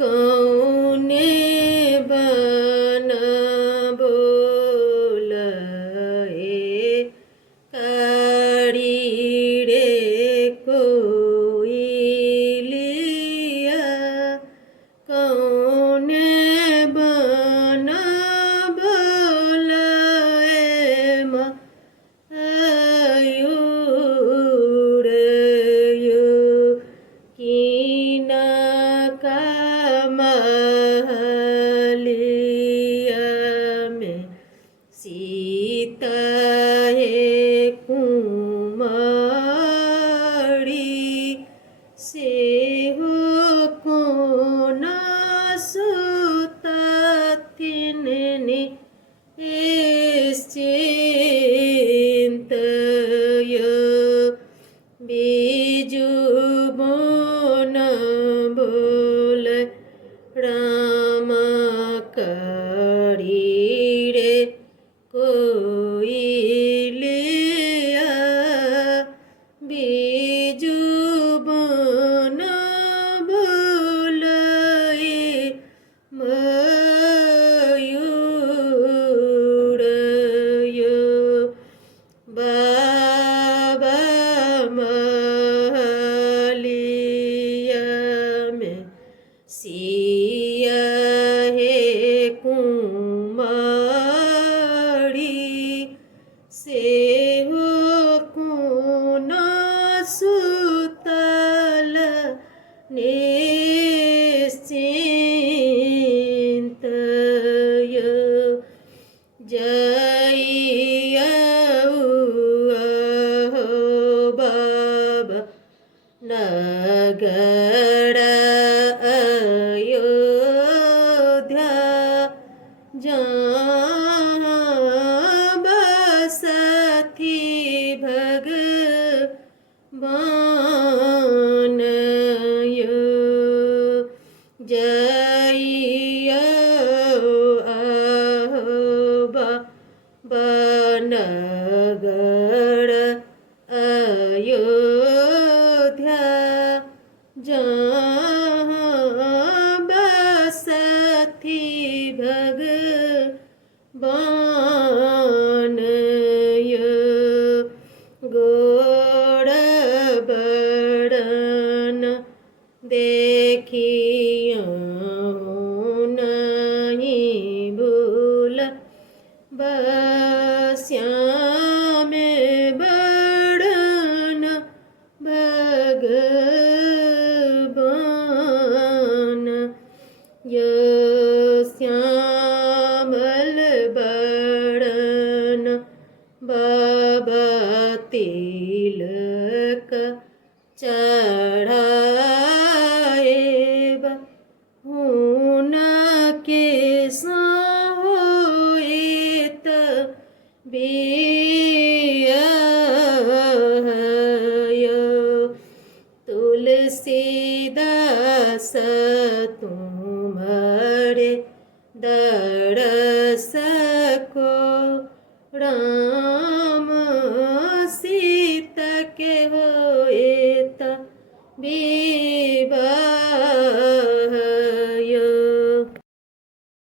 कौने बन बोलए काड़ी रे कोइलिया कौने बन बोलए मयूर यो कीना का महलिया में सीता है कुमारी से हो कोना सुता तिन्ने निश्चिंतय बीजु बोन बोल राम करी रे कोइलिया बीजु बोन बोलए मयूर यो बाबा महलिया में सिया है कुमारी से हो कुना सुतल निश्चिंतय जइया बाबा नगर अयोध्या जहाँ बसथी भगवान यो जइया बनगर अयोध्या जहाँ बसथी भगवान यो गोड़ बड़न देखियो नहीं भूल बस्याम बड़न भगवान यो श्यामल बड़न बाबा तिलक चढ़ाए उनके सोइत बिया तुलसीदास तुम्हारे दरस को राम